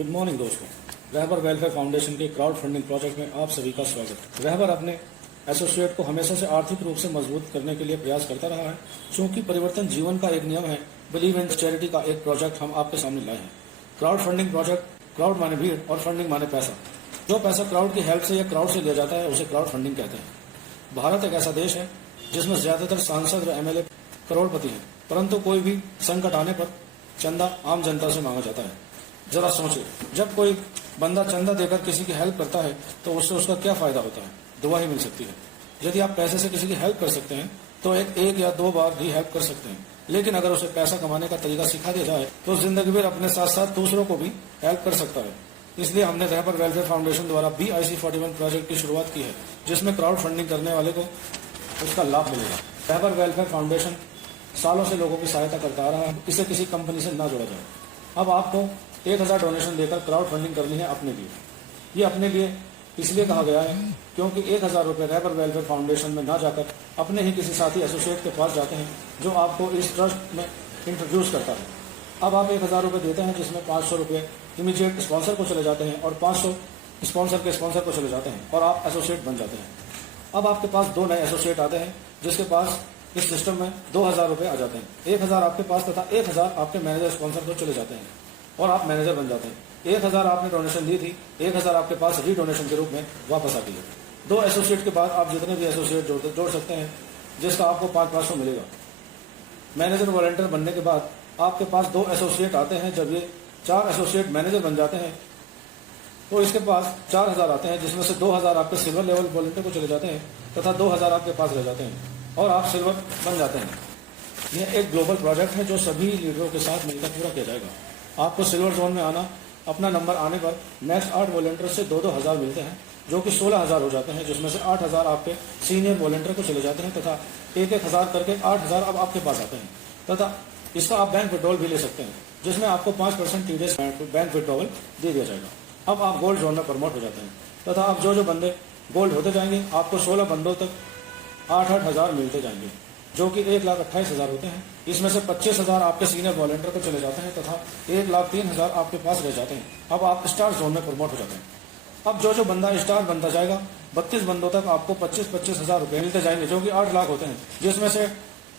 Good morning दोस्तों। रहबर welfare foundation के crowd funding project में आप सभी का स्वागत। रहबर अपने एसोसिएट को हमेशा से आर्थिक रूप से मजबूत करने के लिए प्रयास करता रहा है। चूंकि परिवर्तन जीवन का एक नियम है, बिलीव इन चैरिटी का एक प्रोजेक्ट हम आपके सामने लाए हैं। क्राउड फंडिंग प्रोजेक्ट, क्राउड माने भीड़ और फंडिंग माने पैसा। जो पैसा क्राउड की हेल्प से या क्राउड से लिया जाता है उसे क्राउड फंडिंग कहते हैं। भारत एक ऐसा देश है जिसमें ज्यादातर सांसद व एमएलए करोड़पति हैं, परंतु कोई भी संकट आने पर चंदा आम जनता से मांगा जाता है। जरा सोचिए, जब कोई बंदा चंदा देकर किसी की हेल्प करता है तो उससे उसका क्या फायदा होता है? दुआ ही मिल सकती है। यदि आप पैसे से किसी की हेल्प कर सकते हैं तो एक या दो बार ही हेल्प कर सकते हैं, लेकिन अगर उसे पैसा कमाने का तरीका सिखा दिया जाए तो जिंदगी भर अपने साथ साथ दूसरों को भी हेल्प कर सकता है। इसलिए हमने रहबर वेलफेयर फाउंडेशन द्वारा BIC41 प्रोजेक्ट की शुरुआत की है, जिसमें क्राउड फंडिंग करने वाले को उसका लाभ मिलेगा। रहबर वेलफेयर फाउंडेशन सालों से लोगों की सहायता करता आ रहा है, इसे किसी कंपनी से ना जोड़ा जाए। अब आपको 1000 डोनेशन देकर क्राउड फंडिंग करनी है अपने लिए। ये अपने लिए इसलिए कहा गया है क्योंकि 1000 रुपये रहबर वेलफेयर फाउंडेशन में ना जाकर अपने ही किसी साथी एसोसिएट के पास जाते हैं जो आपको इस ट्रस्ट में इंट्रोड्यूस करता है। अब आप 1000 रुपये देते हैं, जिसमें 500 रुपये इमीडिएट स्पॉन्सर को चले जाते हैं और 500 स्पॉन्सर के स्पॉन्सर को चले जाते हैं और आप एसोसिएट बन जाते हैं। अब आपके पास 2 नए एसोसिएट आते हैं, जिसके पास इस सिस्टम में 2000 रुपये आ जाते हैं। 1000 आपके पास तथा 1000 आपके मैनेजर स्पॉन्सर को चले जाते हैं और आप मैनेजर बन जाते हैं। 1000 आपने डोनेशन दी थी, 1000 आपके पास रीडोनेशन के रूप में वापस आती है। 2 एसोसिएट के बाद आप जितने भी एसोसिएट जोड़ सकते हैं, जिसका आपको 500 मिलेगा। मैनेजर वॉलंटियर बनने के बाद आपके पास 2 एसोसिएट आते हैं। जब ये 4 एसोसिएट मैनेजर बन जाते हैं तो इसके पास 4000 आते हैं, जिसमें से 2000 आपके सिल्वर लेवल वॉलंटियर को चले जाते हैं तथा 2000 आपके पास रह जाते हैं और आप सिल्वर बन जाते हैं। यह एक ग्लोबल प्रोजेक्ट है जो सभी लीडरों के साथ मिलकर पूरा किया जाएगा। आपको सिल्वर जोन में आना, अपना नंबर आने पर नेक्स्ट 8 वॉलंटियर से 2-2 हज़ार मिलते हैं, जो कि 16,000 हो जाते हैं, जिसमें से 8000 आपके सीनियर वॉलंटियर को चले जाते हैं तथा 1-1 हज़ार करके 8000 अब आपके पास आते हैं। तथा इसका आप बैंक विड्रॉल भी ले सकते हैं, जिसमें आपको 5% TDS बैंक विड्रॉल दे दिया जाएगा। अब आप गोल्ड जोन में प्रमोट हो जाते हैं तथा अब जो बंदे गोल्ड होते जाएंगे, आपको 16 बंदों तक 8-8 हज़ार मिलते जाएंगे, जो कि 1,28,000 होते हैं। इसमें से 25,000 आपके सीनियर वॉलंटियर को चले जाते हैं तथा 1,03,000 आपके पास रह जाते हैं। अब आप स्टार जोन में प्रमोट हो जाते हैं। अब जो बंदा स्टार बनता जाएगा, 32 बंदों तक आपको 25-25 हज़ार रुपये मिलते जाएंगे, जो कि 8 लाख होते हैं, जिसमें से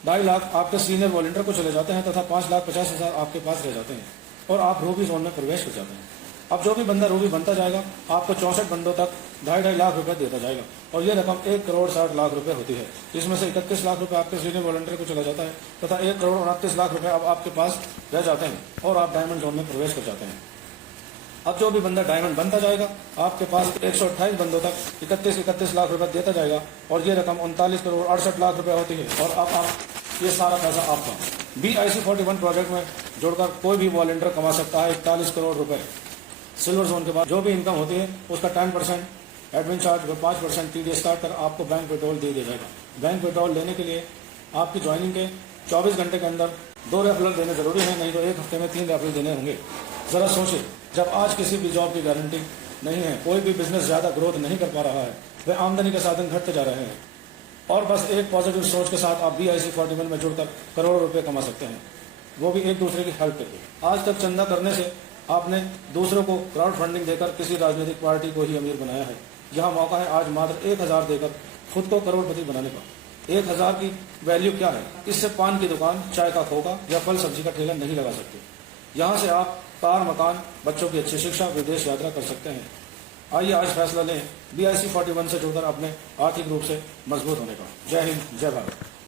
2.5 लाख आपके सीनियर वॉलंटियर को चले जाते हैं तथा 5,50,000 आपके पास रह जाते हैं और आप रूबी जोन में प्रवेश कर जाते हैं। अब जो भी बंदा रूबी बनता जाएगा, आपको 64 बंदों तक 2.5 लाख रुपए देता जाएगा और ये रकम 1,60,00,000 रुपए होती है। इसमें से 31 लाख रुपए आपके सीनियर वॉलंटियर को चला जाता है तथा 1,29,00,000 लाख रुपए अब आपके पास रह जाते हैं और आप डायमंड जोन में प्रवेश कर जाते हैं। अब जो भी बंदा डायमंड बनता जाएगा, आपके पास 128 बंदों तक 31 लाख रुपए देता जाएगा और ये रकम 39,68,00,000 रुपए होती है और अब आप ये सारा पैसा आपका BIC41 प्रोजेक्ट में जोड़कर कोई भी वॉलंटियर कमा सकता है 41 करोड़ रुपए। सिल्वर जोन के बाद जो भी इनकम होती है उसका 10% एडमिन चार्ज व 5% TDS काट कर आपको बैंक विड्रॉल दे दिया जाएगा। बैंक विड्रॉल लेने के लिए आपकी ज्वाइनिंग के 24 घंटे के अंदर 2 रेफरल देने जरूरी है, नहीं तो 1 हफ्ते में 3 रेफरल देने होंगे। जरा सोचिए, जब आज किसी भी जॉब की गारंटी नहीं है, कोई भी बिजनेस ज्यादा ग्रोथ नहीं कर पा रहा है, वे आमदनी के साधन घटते जा रहे हैं और बस एक पॉजिटिव सोच के साथ आप BIC41 में जुड़कर करोड़ों रुपए कमा सकते हैं, वो भी एक दूसरे की हेल्प करके। आज तक चंदा करने से आपने दूसरों को क्राउड फंडिंग देकर किसी राजनीतिक पार्टी को ही अमीर बनाया है। यहाँ मौका है आज मात्र 1000 देकर खुद को करोड़पति बनाने का। 1000 की वैल्यू क्या है? इससे पान की दुकान, चाय का खोखा या फल सब्जी का ठेला नहीं लगा सकते। यहाँ से आप कार, मकान, बच्चों की अच्छी शिक्षा, विदेश यात्रा कर सकते हैं। आइए आज फैसला लें BIC41 से जुड़कर अपने आर्थिक रूप से मजबूत होने का। जय हिंद, जय भारत।